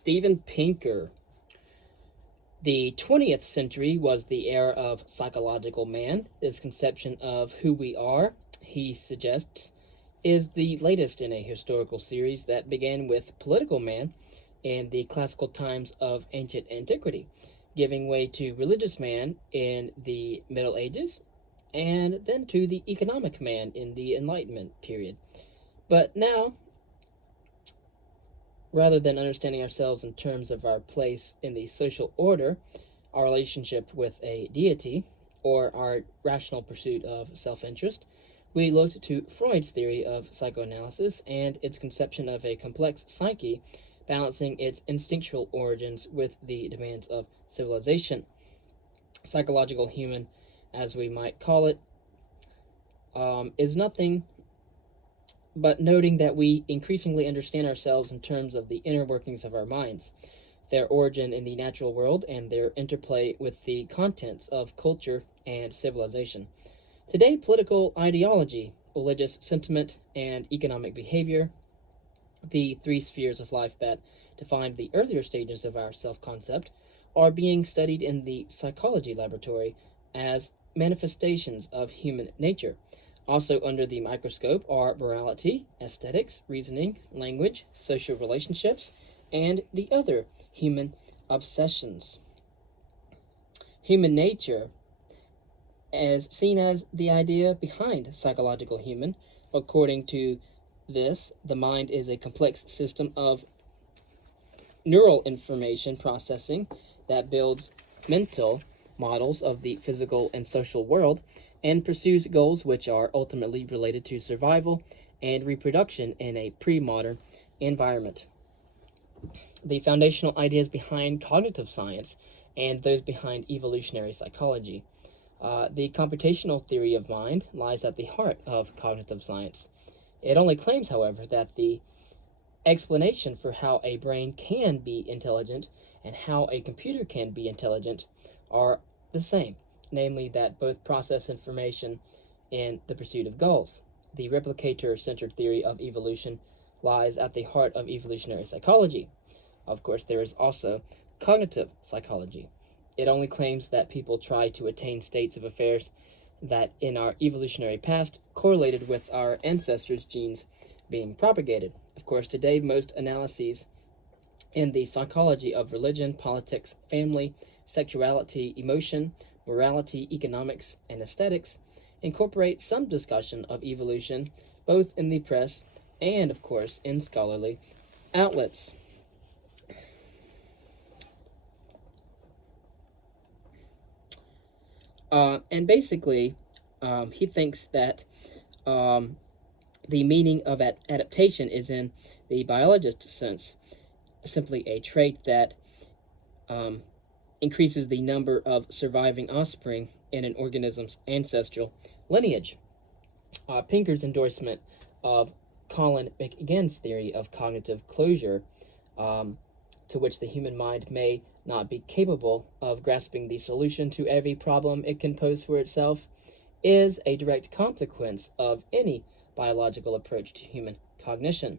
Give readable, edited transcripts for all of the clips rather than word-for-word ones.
Steven Pinker. The 20th century was the era of psychological man. This conception of who we are, he suggests, is the latest in a historical series that began with political man in the classical times of ancient antiquity, giving way to religious man in the Middle Ages, and then to the economic man in the Enlightenment period. But now, rather than understanding ourselves in terms of our place in the social order, our relationship with a deity, or our rational pursuit of self interest, we looked to Freud's theory of psychoanalysis and its conception of a complex psyche, balancing its instinctual origins with the demands of civilization. Psychological human, as we might call it, is nothing but noting that we increasingly understand ourselves in terms of the inner workings of our minds, their origin in the natural world, and their interplay with the contents of culture and civilization. Today, political ideology, religious sentiment, and economic behavior, the three spheres of life that defined the earlier stages of our self-concept, are being studied in the psychology laboratory as manifestations of human nature. Also under the microscope are morality, aesthetics, reasoning, language, social relationships, and the other human obsessions. Human nature, as seen as the idea behind psychological human, according to this, the mind is a complex system of neural information processing that builds mental models of the physical and social world and pursues goals which are ultimately related to survival and reproduction in a pre-modern environment. The foundational ideas behind cognitive science and those behind evolutionary psychology. The computational theory of mind lies at the heart of cognitive science. It only claims, however, that the explanation for how a brain can be intelligent and how a computer can be intelligent are the same, namely that both process information in the pursuit of goals. The replicator-centered theory of evolution lies at the heart of evolutionary psychology. Of course, there is also cognitive psychology. It only claims that people try to attain states of affairs that in our evolutionary past correlated with our ancestors' genes being propagated. Of course, today most analyses in the psychology of religion, politics, family, sexuality, emotion, morality, economics, and aesthetics incorporate some discussion of evolution both in the press and, of course, in scholarly outlets. And basically, he thinks that the meaning of adaptation is in the biologist sense, simply a trait that increases the number of surviving offspring in an organism's ancestral lineage. Pinker's endorsement of Colin McGinn's theory of cognitive closure, to which the human mind may not be capable of grasping the solution to every problem it can pose for itself, is a direct consequence of any biological approach to human cognition.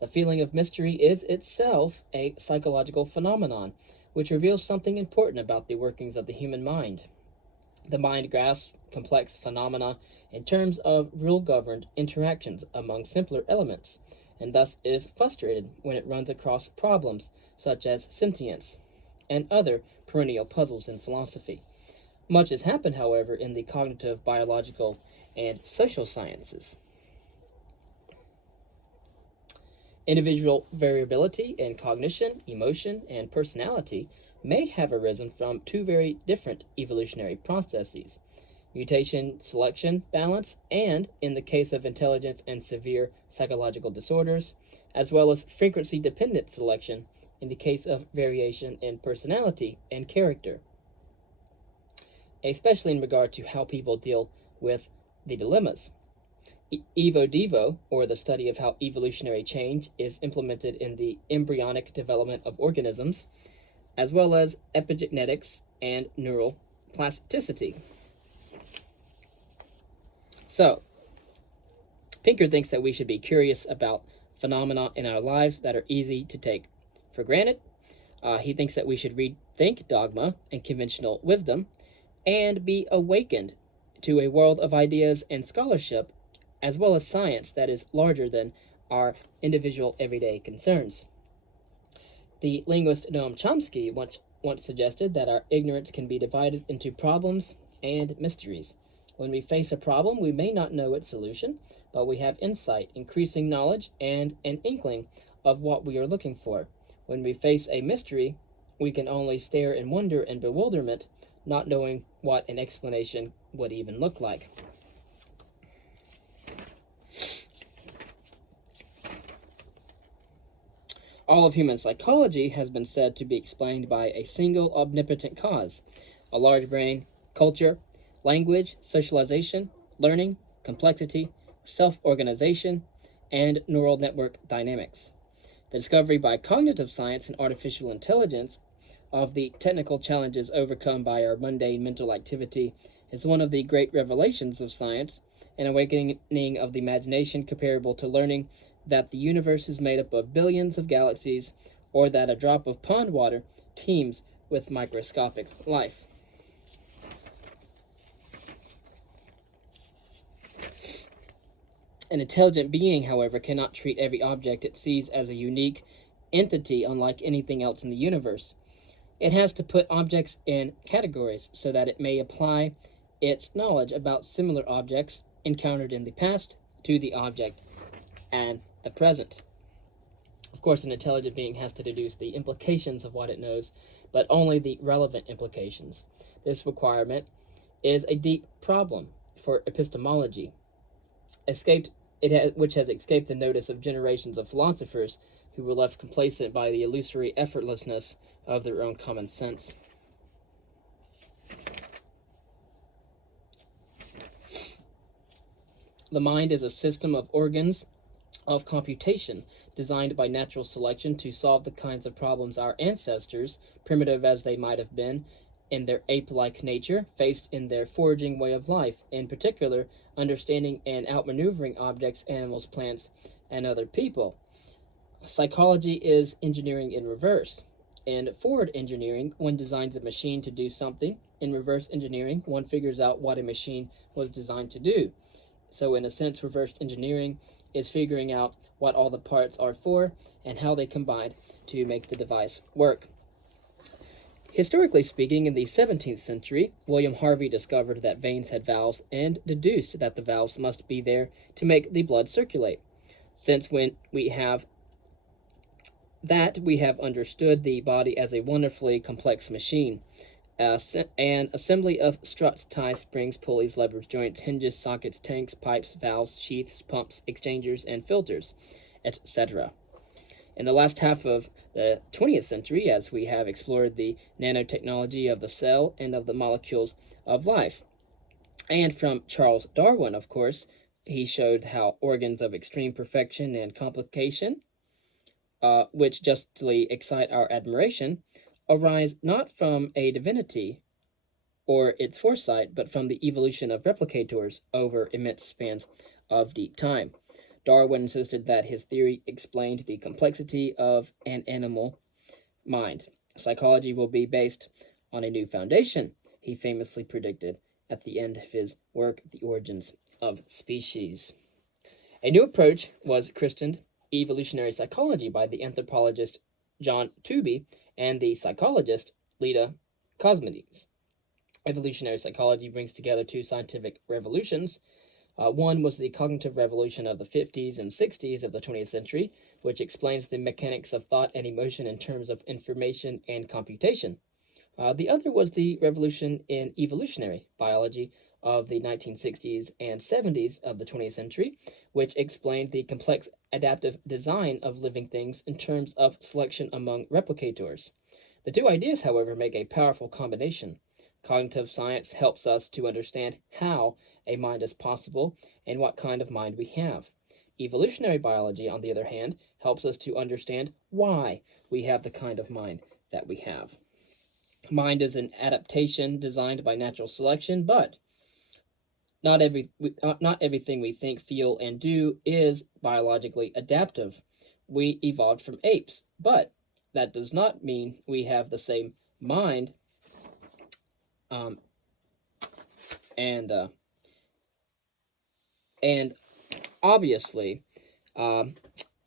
The feeling of mystery is itself a psychological phenomenon, which reveals something important about the workings of the human mind. The mind grasps complex phenomena in terms of rule-governed interactions among simpler elements, and thus is frustrated when it runs across problems such as sentience and other perennial puzzles in philosophy. Much has happened, however, in the cognitive, biological, and social sciences. Individual variability in cognition, emotion, and personality may have arisen from two very different evolutionary processes: mutation, selection, balance, and, in the case of intelligence and severe psychological disorders, as well as frequency-dependent selection in the case of variation in personality and character, especially in regard to how people deal with the dilemmas. Evo-Devo, or the study of how evolutionary change is implemented in the embryonic development of organisms, as well as epigenetics and neural plasticity. So, Pinker thinks that we should be curious about phenomena in our lives that are easy to take for granted He thinks that we should rethink dogma and conventional wisdom and be awakened to a world of ideas and scholarship, as well as science that is larger than our individual everyday concerns. The linguist Noam Chomsky once suggested that our ignorance can be divided into problems and mysteries. When we face a problem, we may not know its solution, but we have insight, increasing knowledge, and an inkling of what we are looking for. When we face a mystery, we can only stare in wonder and bewilderment, not knowing what an explanation would even look like. All of human psychology has been said to be explained by a single omnipotent cause: a large brain, culture, language, socialization, learning, complexity, self-organization, and neural network dynamics. The discovery by cognitive science and artificial intelligence of the technical challenges overcome by our mundane mental activity is one of the great revelations of science, an awakening of the imagination comparable to learning that the universe is made up of billions of galaxies, or that a drop of pond water teems with microscopic life. An intelligent being, however, cannot treat every object it sees as a unique entity unlike anything else in the universe. It has to put objects in categories so that it may apply its knowledge about similar objects encountered in the past to the object and the present. Of course, an intelligent being has to deduce the implications of what it knows, but only the relevant implications. This requirement is a deep problem for epistemology, which has escaped the notice of generations of philosophers who were left complacent by the illusory effortlessness of their own common sense. The mind is a system of organs of computation designed by natural selection to solve the kinds of problems our ancestors, primitive as they might have been in their ape-like nature, faced in their foraging way of life, in particular, understanding and outmaneuvering objects, animals, plants, and other people. Psychology is engineering in reverse. In forward engineering, one designs a machine to do something. In reverse engineering, one figures out what a machine was designed to do. So in a sense, reverse engineering is figuring out what all the parts are for and how they combine to make the device work. Historically speaking, in the 17th century, William Harvey discovered that veins had valves and deduced that the valves must be there to make the blood circulate. Since when we have understood the body as a wonderfully complex machine, an assembly of struts, ties, springs, pulleys, levers, joints, hinges, sockets, tanks, pipes, valves, sheaths, pumps, exchangers, and filters, etc. In the last half of the 20th century, as we have explored the nanotechnology of the cell and of the molecules of life. And from Charles Darwin, of course, he showed how organs of extreme perfection and complication, which justly excite our admiration, arise not from a divinity or its foresight, but from the evolution of replicators over immense spans of deep time. Darwin insisted that his theory explained the complexity of an animal mind. Psychology will be based on a new foundation, he famously predicted at the end of his work, The Origins of Species. A new approach was christened evolutionary psychology by the anthropologist John Tooby and the psychologist Leda Cosmides. Evolutionary psychology brings together two scientific revolutions. One was the cognitive revolution of the 50s and 60s of the 20th century, which explains the mechanics of thought and emotion in terms of information and computation. The other was the revolution in evolutionary biology of the 1960s and 70s of the 20th century, which explained the complex adaptive design of living things in terms of selection among replicators. The two ideas, however, make a powerful combination. Cognitive science helps us to understand how a mind is possible and what kind of mind we have. Evolutionary biology, on the other hand, helps us to understand why we have the kind of mind that we have. Mind is an adaptation designed by natural selection, but not everything we think, feel, and do is biologically adaptive. We evolved from apes, but that does not mean we have the same mind, um, and uh, and obviously, um,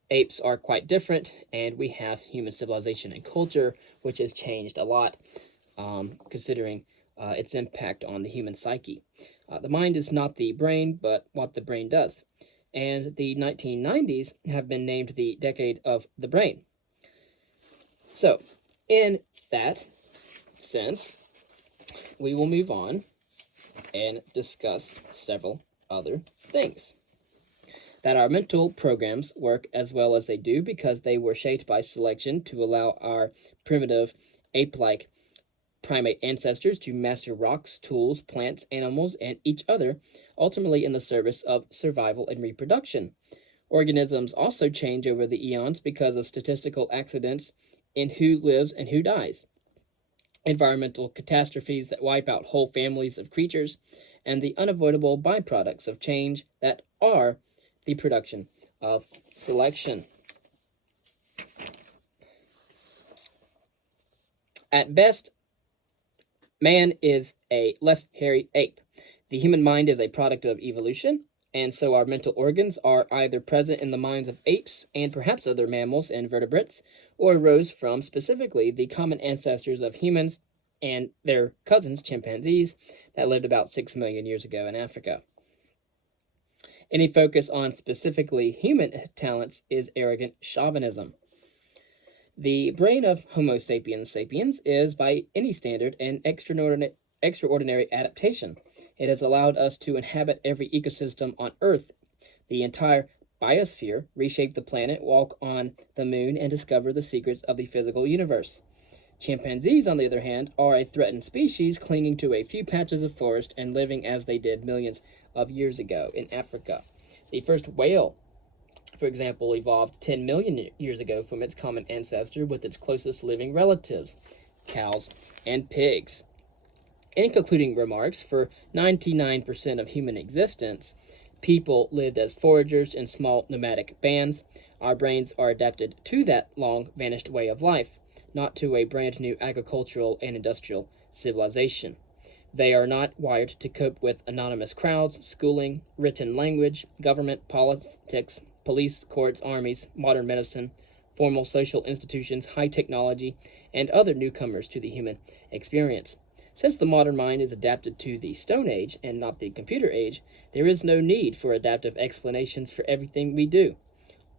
apes are quite different, and we have human civilization and culture, which has changed a lot, considering its impact on the human psyche. The mind is not the brain, but what the brain does. And the 1990s have been named the decade of the brain. So, in that sense, we will move on and discuss several other things. That our mental programs work as well as they do because they were shaped by selection to allow our primitive ape like primate ancestors to master rocks, tools, plants, animals, and each other, ultimately in the service of survival and reproduction. Organisms also change over the eons because of statistical accidents in who lives and who dies, environmental catastrophes that wipe out whole families of creatures, and the unavoidable byproducts of change that are the production of selection. At best, man is a less hairy ape. The human mind is a product of evolution, and so our mental organs are either present in the minds of apes and perhaps other mammals and vertebrates, or arose from specifically the common ancestors of humans and their cousins, chimpanzees, that lived about 6 million years ago in Africa. Any focus on specifically human talents is arrogant chauvinism. The brain of Homo sapiens sapiens is, by any standard, an extraordinary adaptation. It has allowed us to inhabit every ecosystem on Earth, the entire biosphere, reshape the planet, walk on the moon, and discover the secrets of the physical universe. Chimpanzees, on the other hand, are a threatened species clinging to a few patches of forest and living as they did millions of years ago in Africa. The first whale, for example, evolved 10 million years ago from its common ancestor with its closest living relatives, cows and pigs. In concluding remarks, for 99% of human existence, people lived as foragers in small nomadic bands. Our brains are adapted to that long vanished way of life, not to a brand new agricultural and industrial civilization. They are not wired to cope with anonymous crowds, schooling, written language, government, politics, police, courts, armies, modern medicine, formal social institutions, high technology, and other newcomers to the human experience. Since the modern mind is adapted to the Stone Age and not the computer age, there is no need for adaptive explanations for everything we do.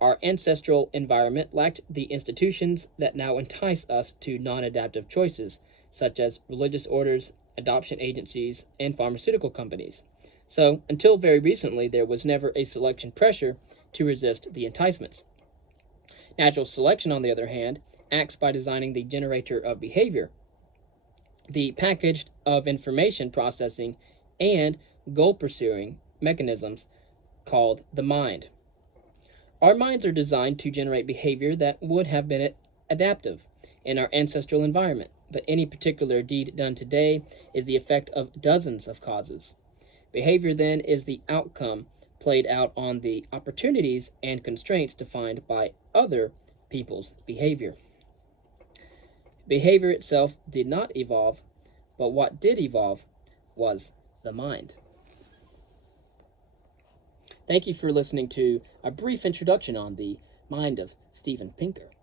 Our ancestral environment lacked the institutions that now entice us to non-adaptive choices, such as religious orders, adoption agencies, and pharmaceutical companies. So, until very recently, there was never a selection pressure to resist the enticements. Natural selection, on the other hand, acts by designing the generator of behavior, the package of information processing, and goal-pursuing mechanisms called the mind. Our minds are designed to generate behavior that would have been adaptive in our ancestral environment, but any particular deed done today is the effect of dozens of causes. Behavior, then, is the outcome played out on the opportunities and constraints defined by other people's behavior. Behavior itself did not evolve, but what did evolve was the mind. Thank you for listening to a brief introduction on the mind of Steven Pinker.